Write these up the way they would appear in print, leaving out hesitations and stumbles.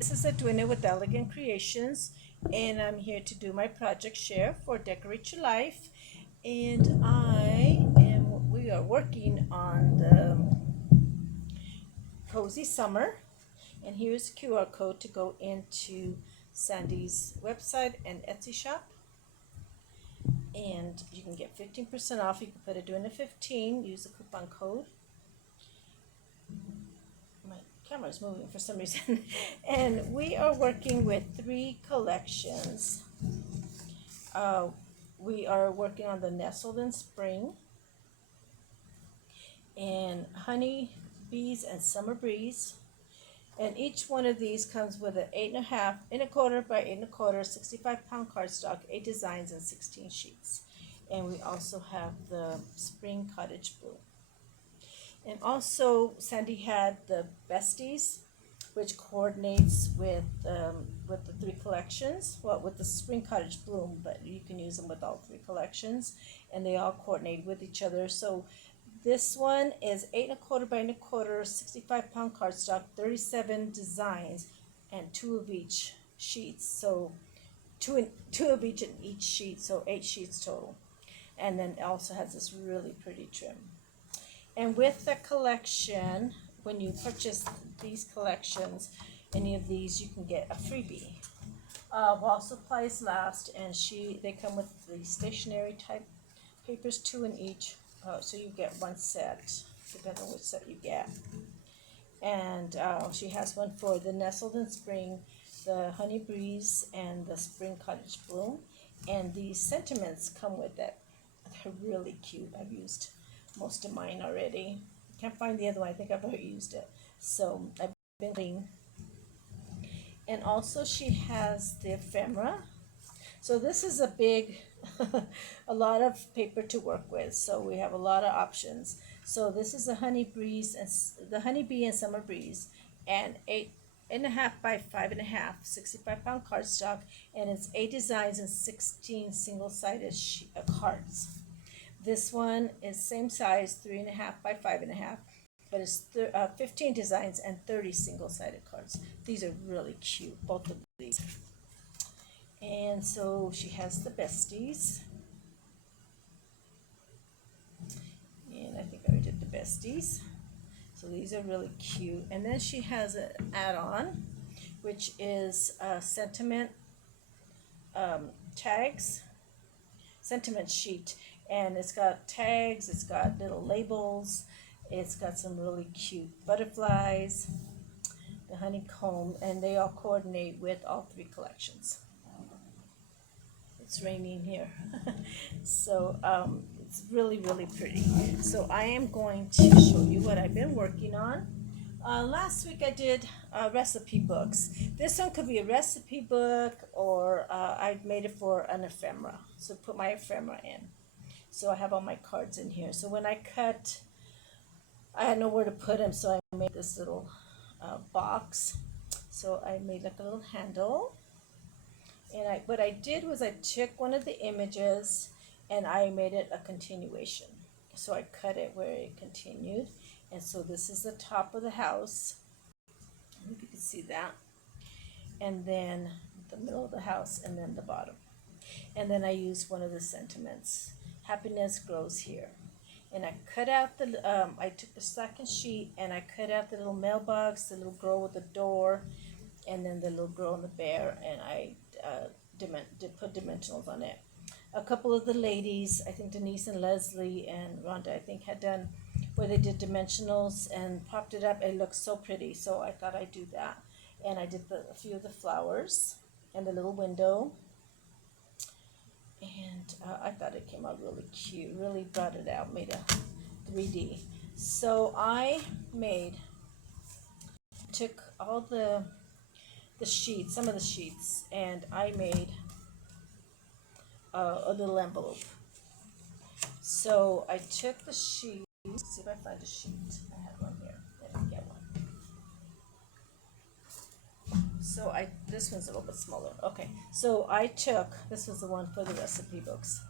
This is Edwina with Elegant Creations, and I'm here to do my project share for Decorate Your Life. And we are working on the Cozy Summer. And here's a QR code to go into Sandy's website and Etsy shop. And you can get 15% off. You can put Edwina 15, use the coupon code. Camera is moving for some reason. And we are working with 3 collections. We are working on the Nestled in Spring and Honey Bees and Summer Breeze. And each one of these comes with an 8.5 1/4 by 8.25 65-pound cardstock, 8 designs and 16 sheets. And we also have the Spring Cottage Bloom. And also, Sandy had the Besties, which coordinates with the 3 collections. Well, with the Spring Cottage Bloom, but you can use them with all 3 collections, and they all coordinate with each other. So this one is 8.25 by 8.25 65-pound cardstock, 37 designs, and 2 of each sheets. So two of each in each sheet, so 8 sheets total. And then it also has this really pretty trim. And with the collection, when you purchase these collections, any of these, you can get a freebie. While supplies last, and they come with the stationery type papers, 2 in each, so you get 1 set, depending on which set you get. And she has one for the Nestled in Spring, the Honey Breeze, and the Spring Cottage Bloom. And these sentiments come with it. They're really cute. I've used most of mine already. Can't find the other one. I think I've already used it. So I've been clean. And also she has the Ephemera. So this is a big, a lot of paper to work with. So we have a lot of options. So this is the Honey Breeze and the Honey Bee and Summer Breeze, and 8.5 by 5.5 65-pound cardstock, and it's 8 designs and 16 single-sided cards. This one is same size, 3.5 by 5.5, but it's 15 designs and 30 single-sided cards. These are really cute, both of these. And so she has the Besties. And I think I already did the Besties. So these are really cute. And then she has an add-on, which is sentiment tags, sentiment sheet. And it's got tags, it's got little labels, it's got some really cute butterflies, the honeycomb, and they all coordinate with all 3 collections. It's raining here. So it's really, really pretty. So I am going to show you what I've been working on. Last week I did recipe books. This one could be a recipe book, or I made it for an ephemera. So put my ephemera in. So I have all my cards in here. So when I cut, I had nowhere to put them, so I made this little box. So I made like a little handle. And what I did was I took one of the images and I made it a continuation. So I cut it where it continued. And so this is the top of the house. I hope you can see that. And then the middle of the house, and then the bottom. And then I used one of the sentiments. Happiness grows here. And I cut out I took the second sheet and I cut out the little mailbox, the little girl with the door, and then the little girl and the bear, and I put dimensionals on it. A couple of the ladies, I think Denise and Leslie and Rhonda, I think, had done where they did dimensionals and popped it up. It looks so pretty, so I thought I'd do that. And I did a few of the flowers and the little window. And I thought it came out really cute, really brought it out, made a 3D. So I took all the sheets, some of the sheets, and I made a little envelope. So I took the sheet, see if I find a sheet. I had one here, I didn't get one. So this one's a little bit smaller. Okay, so this was the one for the recipe books.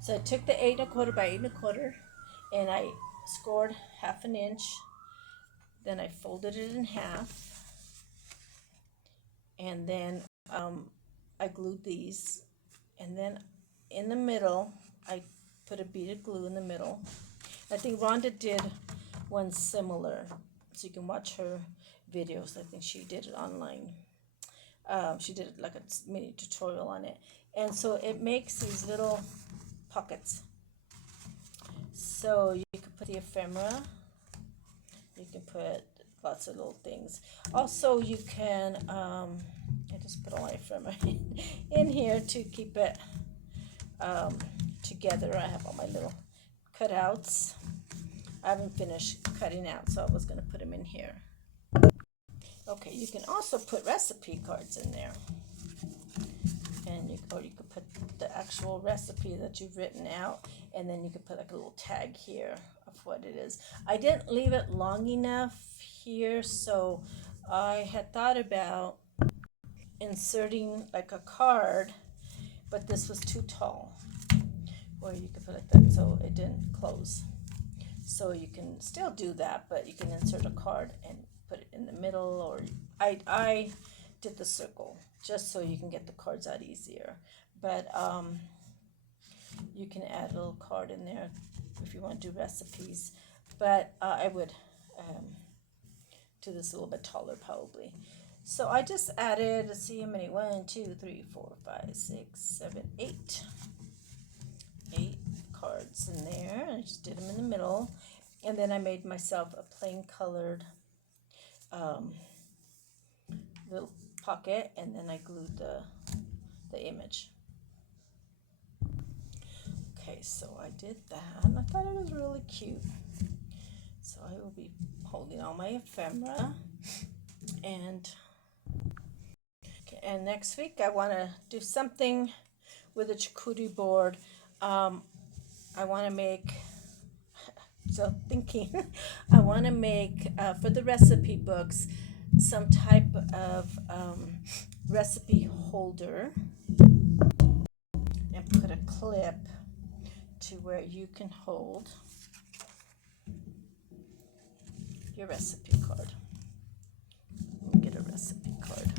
So I took the 8.25 by 8.25, and I scored 1/2 inch. Then I folded it in half, and then I glued these, and then in the middle I put a beaded glue in the middle. I think Rhonda did one similar, so you can watch her videos. I think she did it online. She did like a mini tutorial on it, and so it makes these little pockets. So you can put the ephemera, you can put lots of little things. Also, you can, I just put all my ephemera in here to keep it together. I have all my little cutouts. I haven't finished cutting out, so I was going to put them in here. Okay, you can also put recipe cards in there. And or you could put the actual recipe that you've written out, and then you could put like a little tag here of what it is. I didn't leave it long enough here, so I had thought about inserting like a card, but this was too tall. Or you could put it like that so it didn't close. So you can still do that, but you can insert a card and put it in the middle, or I did the circle just so you can get the cards out easier. But you can add a little card in there if you want to do recipes. But I would do this a little bit taller probably. So I just added, let's see how many, 1, 2, 3, 4, 5, 6, 7, 8. 8 cards in there. I just did them in the middle. And then I made myself a plain colored little pocket, and then I glued the image. Okay, so I did that, and I thought it was really cute. So I will be holding all my ephemera, and next week I want to do something with a charcuterie board. I want to make, so thinking, I want to make for the recipe books some type of recipe holder, and put a clip to where you can hold your recipe card. Let me get a recipe card.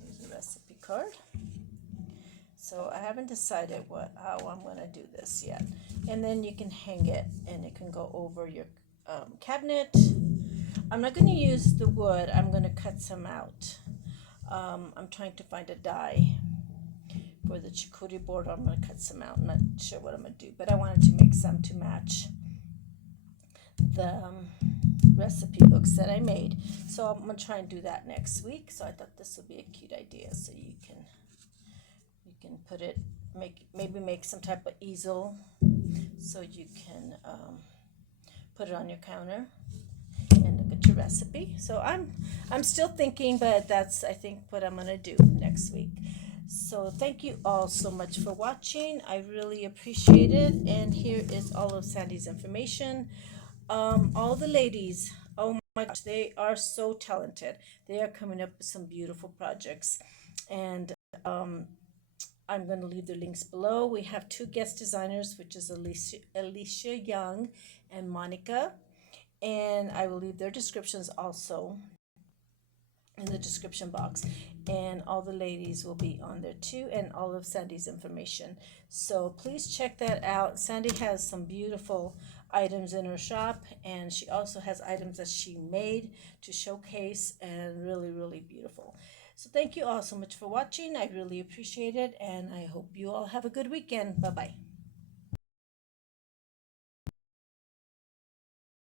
Here's a recipe card. So I haven't decided how I'm going to do this yet. And then you can hang it, and it can go over your cabinet. I'm not going to use the wood. I'm going to cut some out. I'm trying to find a die for the charcuterie board. I'm going to cut some out. I'm not sure what I'm going to do, but I wanted to make some to match the recipe books that I made. So I'm going to try and do that next week. So I thought this would be a cute idea. So you can put it, maybe make some type of easel, so you can put it on your counter and look at your recipe. So I'm still thinking, but that's, I think, what I'm gonna do next week. So thank you all so much for watching. I really appreciate it. And here is all of Sandy's information. All the ladies, oh my gosh, they are so talented. They are coming up with some beautiful projects, and I'm going to leave the links below. We have 2 guest designers, which is Alicia Young and Monica, and I will leave their descriptions also in the description box, and all the ladies will be on there too, and all of Sandy's information. So please check that out. Sandy has some beautiful items in her shop, and she also has items that she made to showcase, and really, really beautiful. So thank you all so much for watching. I really appreciate it, and I hope you all have a good weekend. Bye-bye.